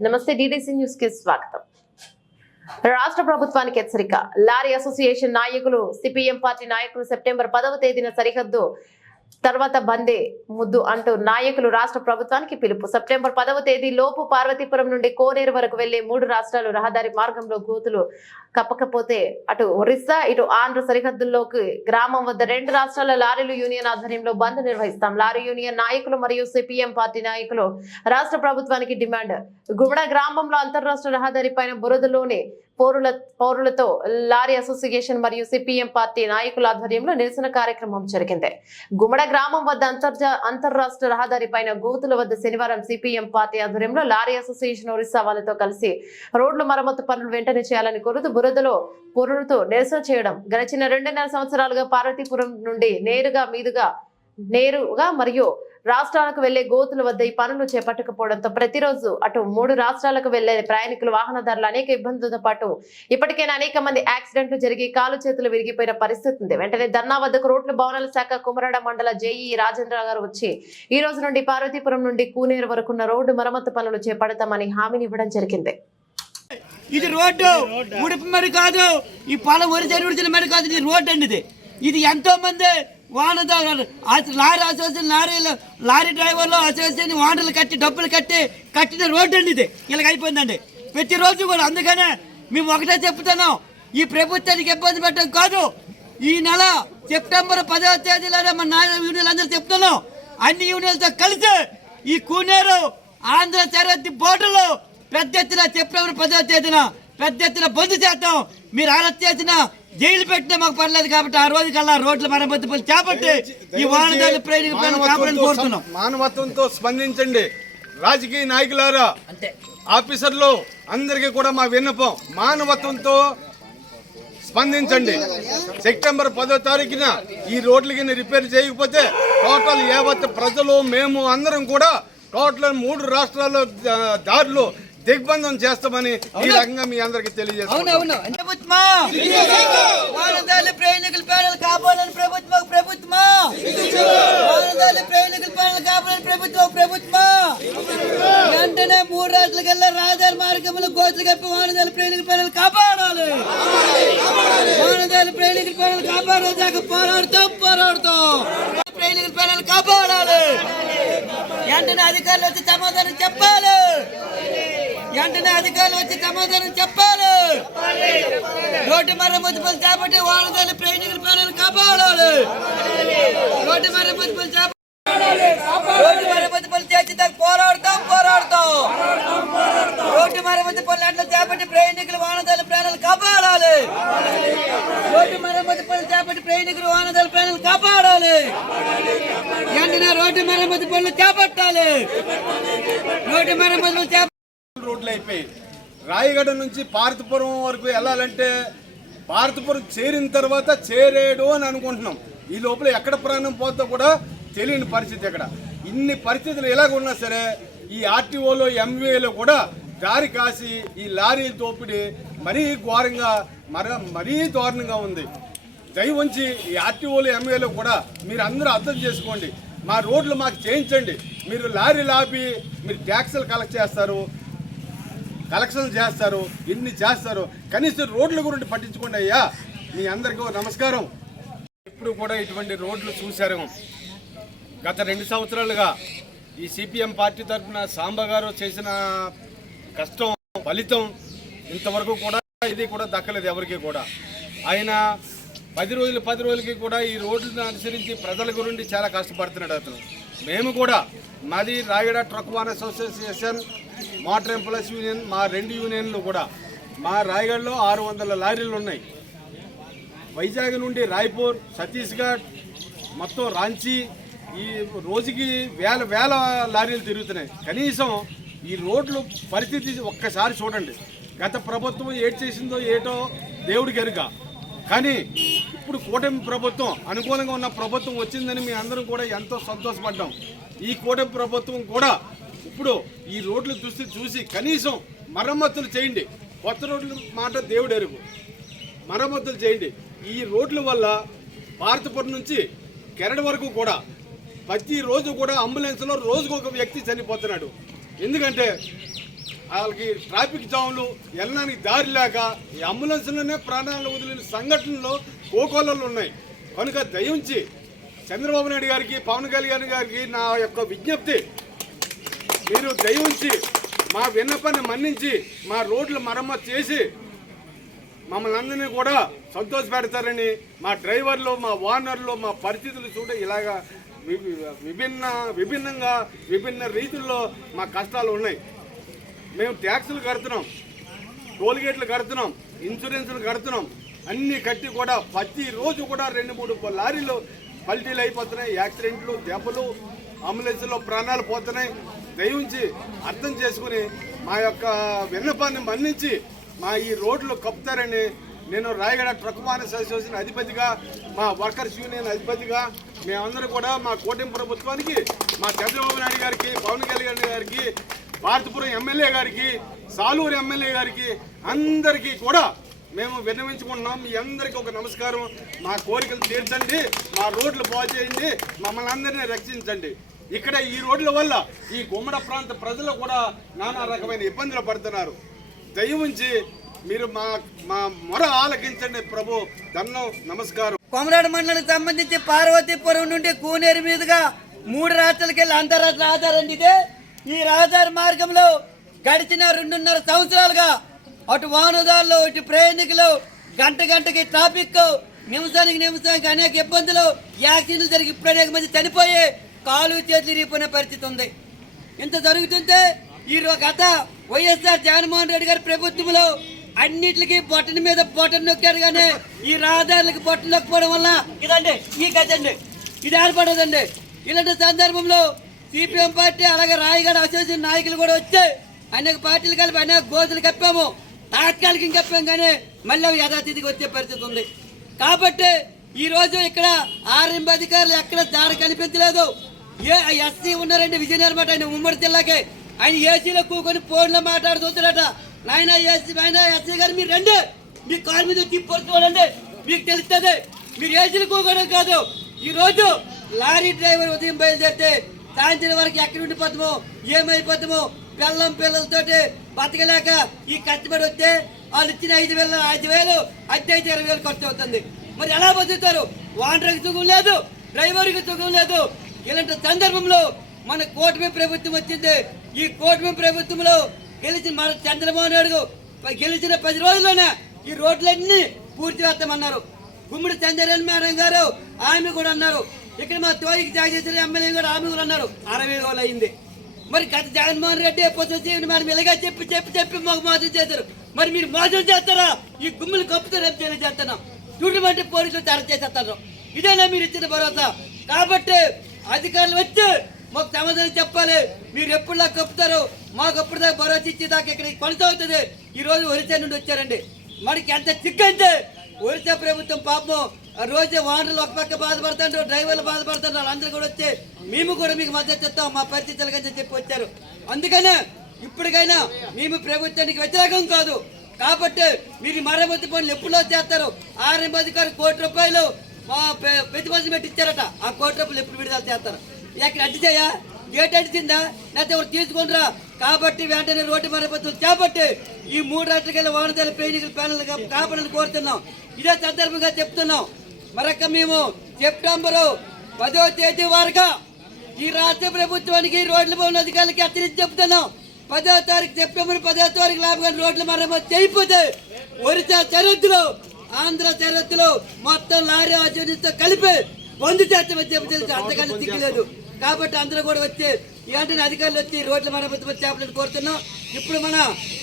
నమస్తే DDC news కి స్వాగతం. రాష్ట్ర ప్రభుత్వానికి హెచ్చరిక. లారీ అసోసియేషన్ నాయకులు సిపిఎం పార్టీ నాయకులు సెప్టెంబర్ 10వ తేదీన సరిహద్దు తర్వాత బందే ముద్దు అంటూ నాయకులు రాష్ట్ర ప్రభుత్వానికి పిలుపు. సెప్టెంబర్ 10వ తేదీ లోపు పార్వతీపురం నుండి కోనేరు వరకు వెళ్లే 3 రాష్ట్రాలు రహదారి మార్గంలో గోతులు కప్పకపోతే అటు ఒరిస్సా ఇటు ఆంధ్ర సరిహద్దుల్లోకి గ్రామం వద్ద 2 రాష్ట్రాల లారీలు యూనియన్ ఆధ్వర్యంలో బంద్ నిర్వహిస్తాం. లారీ యూనియన్ నాయకులు మరియు సిపిఎం పార్టీ నాయకులు రాష్ట్ర ప్రభుత్వానికి డిమాండ్. గుమడ గ్రామంలో అంతర్రాష్ట్ర రహదారి పైన బురదలోని పౌరులతో లారీ అసోసియేషన్ మరియు సిపిఎం పార్టీ నాయకుల ఆధ్వర్యంలో నిరసన కార్యక్రమం జరిగింది. గుమడ గ్రామం వద్ద అంతర్రాష్ట్ర రహదారి పైన గోతుల వద్ద శనివారం సిపిఎం పార్టీ ఆధ్వర్యంలో లారీ అసోసియేషన్ ఒరిస్సా వాళ్ళతో కలిసి రోడ్లు మరమ్మతు పనులు వెంటనే చేయాలని కోరుతూ బురదలో పొరులతో నిరసన చేయడం. గడిచిన 2.5 సంవత్సరాలుగా పార్వతీపురం నుండి నేరుగా మరియు రాష్ట్రాలకు వెళ్లే గోతుల వద్ద ఈ పనులు చేపట్టకపోవడంతో ప్రతిరోజు అటు 3 రాష్ట్రాలకు వెళ్లే ప్రయాణికులు వాహనదారులు అనేక ఇబ్బందులతో పాటు ఇప్పటికైనా అనేక మంది యాక్సిడెంట్లు జరిగి కాలు చేతులు విరిగిపోయిన పరిస్థితి ఉంది. వెంటనే ధర్నా వద్దకు రోడ్లు భవనాల శాఖ కుమరడ మండల జేఈ రాజేంద్ర గారు వచ్చి ఈ రోజు నుండి పార్వతీపురం నుండి కూనేరు వరకున్న రోడ్డు మరమ్మతు పనులు చేపడతామని హామీని ఇవ్వడం జరిగింది. ఇది రోడ్డు ఉడిపి మరి కాదు, ఈ పొలం ఒరిజిన మరి కాదు, ఇది రోడ్డు అండి. ఇది ఎంతో మంది వాహనదారులు లారీ అసోసియేషన్ లారీ డ్రైవర్లు అసోసియేషన్ వాహనాలు కట్టి డబ్బులు కట్టిన రోడ్డు అండి. ఇది ఇలాగ అయిపోయిందండి ప్రతిరోజు కూడా. అందుకనే మేము ఒకటే చెప్తున్నాం, ఈ ప్రభుత్వానికి ఇబ్బంది పెట్టడం కాదు. ఈ నెల సెప్టెంబర్ 10వ తేదీలోనే మన యూనియన్లు అందరూ చెప్తున్నాం, అన్ని యూనియన్లతో కలిసి ఈ కూనేరు ఆంధ్ర సరిహద్దు బోర్డులో పెద్ద ఎత్తున సెప్టెంబర్ 10వ తేదీన పెద్ద ఎత్తున బంద్ చేద్దాం. మీరు అరెస్ట్ చేసిన జైలు పెట్టినా మాకు పర్లేదు కాబట్టి ఆ రోజు కల్లా రోడ్ల మరమ్మతు పనులు చేపట్టి ఈ వాహనదారుల ప్రయాణికులను కోరుతున్నాం. మానవత్వంతో స్పందించండి రాజకీయ నాయకులారా, ఆఫీసర్లు అందరికీ కూడా మా విన్నపం, మానవత్వంతో స్పందించండి. సెప్టెంబర్ 10వ తారీఖున ఈ రోడ్లకి రిపేర్ చేయకపోతే టోటల్ యావత్ ప్రజలు మేము అందరం కూడా టోటల్ 3 రాష్ట్రాల దారులు దిగ్బంధం చేస్తామని ఈ రకంగా మీ అందరికి తెలియజేస్తాం. వెంటనే 3 రాష్ట్రాలకు వెళ్ళే రహదారి మార్గంలో గోతులు కప్పి వాహనదారుల ప్రయాణికుల పనులు కాపాడాలి. వాహనదారుల ప్రయాణికుల పనులు కాపాడేదాకా పోరాడుతాం. ప్రయాణికుల పనులు కాపాడాలి. వెంటనే అధికారులు వచ్చి సమాధానం చెప్పాలి. రోడ్డు మరమ్మతు పనులు చేపట్టి వాహనదారుల ప్రయాణికుల పనులు కాపాడాలి. రోడ్డు మరమ్మతు పనులు చేసి పోరాడుతాం. రోడ్డు మరమ్మతు పనులు అట్లా చేపట్టి ప్రయాణికులు వాహనదారుల ప్రాణాలు కాపాడాలి. రోడ్డు మరమ్మతు పనులు చేపట్టి ప్రయాణికులు వాహనదారుల ప్రాణాలు కాపాడాలి. వెంటనే రోడ్డు మరమ్మతు పనులు చేపట్టాలి. రోడ్డు మరమ్మతులు రోడ్లు అయిపోయి రాయగడ నుంచి పార్వతీపురం వరకు వెళ్ళాలంటే పార్వతీపురం చేరిన తర్వాత చేరేడు అని అనుకుంటున్నాం. ఈ లోపల ఎక్కడ ప్రాణం పోతే కూడా తెలియని పరిస్థితి. ఇక్కడ ఇన్ని పరిస్థితులు ఎలాగ ఉన్నా సరే ఈ ఆర్టీఓలో ఎంవీఏలో కూడా దారి కాసి ఈ లారీ దోపిడీ మరీ ఘోరంగా మరీ దారుణంగా ఉంది. దయవుంచి ఈ ఆర్టీఓలు ఎంవీఏలో కూడా మీరు అందరూ అర్థం చేసుకోండి. మా రోడ్లు మాకు చేయించండి. మీరు లారీలు ఆపి మీరు ట్యాక్సులు కలెక్షన్లు చేస్తారు, ఇన్ని చేస్తారు, కనీసం రోడ్ల గురించి పట్టించుకోండి అయ్యా. మీ అందరికీ నమస్కారం. ఇప్పుడు కూడా ఇటువంటి రోడ్లు చూశారు. గత 2 సంవత్సరాలుగా ఈ సిపిఎం పార్టీ తరఫున సాంబ గారు చేసిన కష్టం ఫలితం ఇంతవరకు కూడా ఇది కూడా దక్కలేదు ఎవరికి కూడా. ఆయన 10 రోజులకి కూడా ఈ రోడ్లను అనుసరించి ప్రజల గురించి చాలా కష్టపడుతున్నాడు అతను. మేము కూడా మాది Rayagada truck owners association, motor employees union, మా 2 యూనియన్లు కూడా మా రాయగడలో 600 లారీలు ఉన్నాయి. వైజాగ్ నుండి రాయ్పూర్, ఛత్తీస్గఢ్, మొత్తం రాంచీ ఈ రోజుకి వేల లారీలు తిరుగుతున్నాయి. కనీసం ఈ రోడ్లు పరిస్థితి ఒక్కసారి చూడండి. గత ప్రభుత్వం ఏటి చేసిందో ఏటో దేవుడికి ఎరుక. కానీ ఇప్పుడు కూటమి ప్రభుత్వం అనుకూలంగా ఉన్న ప్రభుత్వం వచ్చిందని మీ అందరం కూడా ఎంతో సంతోషపడ్డాం. ఈ కూటమి ప్రభుత్వం కూడా ఇప్పుడు ఈ రోడ్లు చూసి కనీసం మరమ్మతులు చేయండి. కొత్త రోడ్లు మాట దేవుడు ఎరుగు, మరమ్మతులు చేయండి. ఈ రోడ్ల వల్ల పార్వతీపురం నుంచి కెరడ వరకు కూడా ప్రతిరోజు కూడా అంబులెన్స్లో రోజుకు ఒక వ్యక్తి చనిపోతున్నాడు. ఎందుకంటే వాళ్ళకి ట్రాఫిక్ జామ్లు వెళ్ళడానికి దారి లేక ఈ అంబులెన్స్లోనే ప్రాణాలు వదిలిన సంఘటనలు కోకోలలో ఉన్నాయి. కనుక దయించి చంద్రబాబు నాయుడు గారికి, పవన్ కళ్యాణ్ గారికి నా యొక్క విజ్ఞప్తి, మీరు దయించి మా విన్నపాన్ని మన్నించి మా రోడ్లు మరమ్మతు చేసి మమ్మల్ని అందరినీ కూడా సంతోషపెడతారని, మా డ్రైవర్లు, మా ఓనర్లు, మా పరిస్థితులు చూడ ఇలాగా విభిన్న రీతుల్లో మా కష్టాలు ఉన్నాయి. మేము ట్యాక్సులు కడుతున్నాం, టోల్గేట్లు కడుతున్నాం, ఇన్సూరెన్సులు కడుతున్నాం, అన్నీ కట్టి కూడా ప్రతిరోజు కూడా 2-3 లారీలు పల్టీలు అయిపోతున్నాయి. యాక్సిడెంట్లు, దెబ్బలు, అంబులెన్స్లో ప్రాణాలు పోతున్నాయి. దయించి అర్థం చేసుకుని మా యొక్క విన్నపాన్ని మన్నించి మా ఈ రోడ్లు కప్పుతారని నేను రాయగడ ట్రక్ మానస్ అసోసియేషన్ అధిపతిగా, మా వర్కర్స్ యూనియన్ అధిపతిగా మేమందరూ కూడా మా కూటమి ప్రభుత్వానికి, మా చంద్రబాబు నాయుడు గారికి, పవన్ కళ్యాణ్ గారికి, భారతపురం ఎమ్మెల్యే గారికి, సాలూరు ఎమ్మెల్యే గారికి అందరికీ కూడా మేము విన్నవించుకుంటున్నాం. మీ అందరికీ ఒక నమస్కారం. మా కోరికలు తీర్చండి, మా రోడ్లు బాగు చేయండి, మమ్మల్ని అందరినీ రక్షించండి. ఇక్కడ ఈ రోడ్ల వల్ల ఈ గుమ్మడ ప్రాంత ప్రజలు కూడా నానా రకమైన ఇబ్బందులు పడుతున్నారు. దయవుంచి మీరు మా మా మొర ఆలకించండి ప్రభు. ధన్యం, నమస్కారం. కొమరాడు మండలానికి సంబంధించి పార్వతీపురం నుండి కూనేరు మీదుగా 3 రాష్ట్రాలకు వెళ్ళి అంతర్రాష్ట్ర రహదారి ఇదే. ఈ రహదారి మార్గంలో గడిచిన 2.5 సంవత్సరాలుగా అటు వాహనదారులు, ఇటు ప్రయాణికులు గంటకి ట్రాఫిక్, నిమిషానికి అనేక ఇబ్బందులు, యాక్సిడెంట్లు జరిగి ఇప్పుడు అనేక మంది చనిపోయి కాలు చేతులు ఇరిగిపోయిన పరిస్థితి ఉంది. ఇంత జరుగుతుంటే ఈ గత వైఎస్ఆర్ జగన్మోహన్ రెడ్డి గారి ప్రభుత్వంలో అన్నిటికీ బొట్టన మీద బొట్టను నొక్కారు, కానీ ఈ రహదారులకు బొట్టను నొక్కపోవడం వల్ల ఇదండి ఈ గదండి ఇది ఏర్పడదండి. ఇలాంటి సందర్భంలో సిపిఎం పార్టీ అలాగే రాయగడ అసోసియేషన్ నాయకులు కూడా వచ్చి అనేక పార్టీలు కలిపి అనేక గోతులు కప్పాము, తాత్కాలికం కప్పాం, కానీ మళ్ళీ యథాతిథికి వచ్చే పరిస్థితి ఉంది. కాబట్టి ఈ రోజు ఇక్కడ ఆర్ఎంబి అధికారులు ఎక్కడ దారి కనిపించలేదు. ఎస్సీ ఉన్నారండి విజయనగరం మాట, ఆయన ఉమ్మడి జిల్లాకే, ఆయన ఏసీలో కూకొని ఫోన్లో మాట్లాడుతుంటారట. నాయన ఎస్సీ గారు మీరు రండి, మీ కారు మీద తిప్పొచ్చుకోండి, మీకు తెలుస్తుంది. మీరు ఏసీలు కూకోవడం కాదు, ఈ రోజు లారీ డ్రైవర్ ఉదయం బయలుదేరితే సాయంత్రం వరకు ఎక్కడ ఉండిపోతామో, ఏమైపోతామో, పిల్లలతోటి బతకలేక ఈ కష్టపడి వస్తే వాళ్ళు ఇచ్చిన 5,000 అద్దె అయితే 20,000 ఖర్చు అవుతుంది. మరి ఎలా బతుకుతారు? వాండర్కి సుఖం లేదు, డ్రైవర్కి సుఖం లేదు. ఇలాంటి సందర్భంలో మన కూటమి ప్రభుత్వం వచ్చింది. ఈ కూటమి ప్రభుత్వంలో గెలిచిన మన చంద్రబాబు నాయుడు గెలిచిన 10 రోజుల్లోనే ఈ రోడ్లన్నీ పూర్తి చేస్తామన్నారు. గుమ్మడి చంద్రబాబు మేడం గారు ఆమె కూడా అన్నారు. ఇక్కడ మా తోయికి జాగేశ్వరి ఎమ్మెల్యే కూడా ఆమె కూడా అన్నారు. 60 రోజులు అయింది. మరి గత జగన్మోహన్ రెడ్డి పొద్దున మేడం ఇలాగా చెప్పి మాకు మోసం చేశారు. మరి మీరు మోసం చేస్తారా? ఈ గుమ్మలు కప్పుతారు రేపు తెలియజేస్తున్నాం. చూడమంటే పోలీసులు అరెస్ట్ చేసేస్తారు. ఇదేనా మీరు ఇచ్చిన భరోసా? కాబట్టి అధికారులు వచ్చి మాకు సమాధానం చెప్పాలి. మీరు ఎప్పుడులా కప్పుతారు? మాకు ఎప్పుడు దాకా భరోసా ఇచ్చేదాకా ఇక్కడ కొనసాగుతుంది. ఈ రోజు ఒరిస్సా నుండి వచ్చారండి. మనకి ఎంత చిక్కంటే ఒరిస్సా ప్రభుత్వం పాపం రోజు వాహనాలు ఒక పక్క బాధపడుతుంటారు, డ్రైవర్లు బాధపడుతుంటారు. వాళ్ళందరూ కూడా వచ్చి మేము కూడా మీకు మద్దతు ఇస్తాం, మా పరిస్థితులు కానీ చెప్పి వచ్చారు. అందుకనే ఇప్పటికైనా మేము ప్రభుత్వానికి వ్యతిరేకం కాదు. కాబట్టి మీరు మరమ్మతు పనులు ఎప్పుడో చేస్తారు. ఆర్ఎంబి అధికారులు ₹1 కోటి ప్రతిపాదన పెట్టి ఇచ్చారట. ఆ ₹1 కోటి ఎప్పుడు విడుదల చేస్తారు? ఎక్కడ అడ్డిచాయా? గేట్ అడిచిందా? లేకపోతే ఎవరు తీసుకుంటారా? కాబట్టి వెంటనే రోడ్డు మరమ్మతులు చేపట్టి ఈ 3 రాష్ట్రాల వాహనదారుల ప్రయాణికుల ప్యానల్ కాపాడాలని కోరుతున్నాం. ఇదే సందర్భంగా చెప్తున్నాం. మరొక మేము సెప్టెంబరు 10వ తేదీ వరకు ఈ రాష్ట్ర ప్రభుత్వానికి రోడ్ల భవన అధికారులకి హెచ్చరించి చెప్తున్నాం. 10వ తారీఖు సెప్టెంబర్ 10వ తారీఖు లాభం రోడ్ల మరమ్మతు చేయకపోతే ఒరిస్సా సరిహద్దులో, ఆంధ్ర సరిహద్దులో మొత్తం లారీ ఆచరణతో కలిపి బంద్ చేస్తామని చెప్పి అంతకన్నా దిక్కులేదు. కాబట్టి అందరూ కూడా వచ్చి వెంటనే అధికారులు వచ్చి రోడ్ల మరమ్మతు చేపలని కోరుతున్నాం. ఇప్పుడు మన